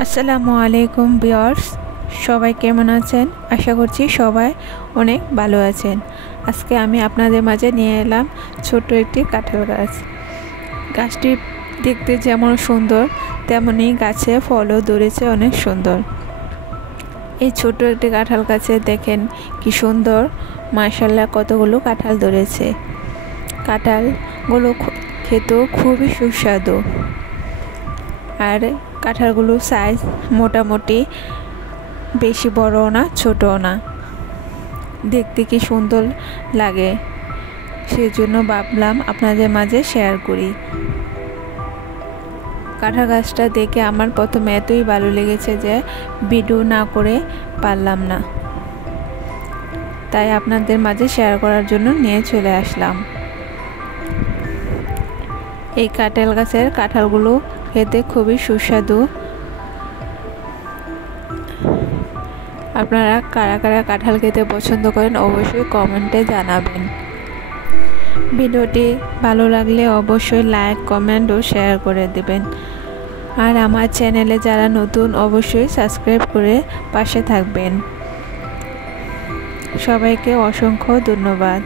আসসালামু আলাইকুম ভিউয়ার্স, সবাই কেমন আছেন? আশা করছি সবাই অনেক ভালো আছেন। আজকে আমি আপনাদের মাঝে নিয়ে এলাম ছোট একটি কাঁঠাল গাছ। গাছটি দেখতে যেমন সুন্দর তেমনি গাছে ফলও ধরেছে অনেক সুন্দর। এই ছোট একটি কাঁঠাল গাছে দেখেন কি সুন্দর, মাশাআল্লাহ কতগুলো কাঁঠাল ধরেছে। কাঁঠালগুলো খেতেও খুবই সুস্বাদু, আর কাঁঠালগুলোর সাইজ মোটামুটি বেশি বড়ও না ছোটও না, দেখতে কি সুন্দর লাগে, সেজন্য ভাবলাম আপনাদের মাঝে শেয়ার করি। কাঁঠাল গাছটা দেখে আমার প্রথমে এতই ভালো লেগেছে যে ভিডিও না করে পারলাম না, তাই আপনাদের মাঝে শেয়ার করার জন্য নিয়ে চলে আসলাম। এই কাঁঠাল গাছের কাঁঠালগুলো খেতে খুবই সুস্বাদু। আপনারা কারা কারা কাঁঠাল খেতে পছন্দ করেন অবশ্যই কমেন্টে জানাবেন। ভিডিওটি ভালো লাগলে অবশ্যই লাইক, কমেন্ট ও শেয়ার করে দেবেন। আর আমার চ্যানেলে যারা নতুন অবশ্যই সাবস্ক্রাইব করে পাশে থাকবেন। সবাইকে অসংখ্য ধন্যবাদ।